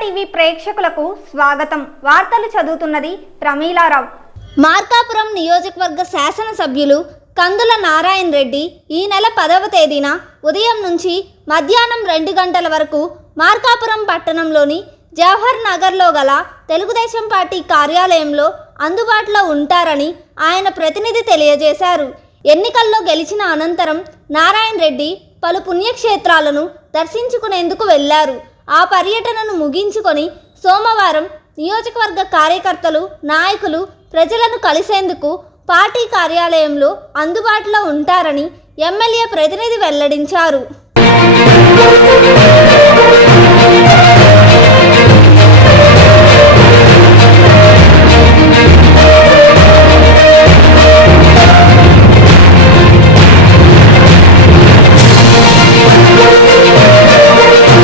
TV ప్రేక్షకులకు స్వాగతం. వార్తలు చదువుతున్నది ప్రమీలారావు. మార్కాపురం నియోజకవర్గ శాసనసభ్యులు కందుల నారాయణ రెడ్డి ఈ నెల 10వ తేదీన ఉదయం నుంచి మధ్యాహ్నం 2 గంటల వరకు మార్కాపురం పట్టణంలోని జవహర్ నగర్లో గల తెలుగుదేశం పార్టీ కార్యాలయంలో అందుబాటులో ఉంటారని ఆయన ప్రతినిధి తెలియజేశారు. ఎన్నికల్లో గెలిచిన అనంతరం నారాయణ రెడ్డి పలు పుణ్యక్షేత్రాలను దర్శించుకునేందుకు వెళ్లారు. ఆ పర్యటనను ముగించుకొని సోమవారం నియోజకవర్గ కార్యకర్తలు, నాయకులు, ప్రజలను కలిసేందుకు పార్టీ కార్యాలయంలో అందుబాటులో ఉంటారని ఎమ్మెల్యే ప్రతినిధి వెల్లడించారు.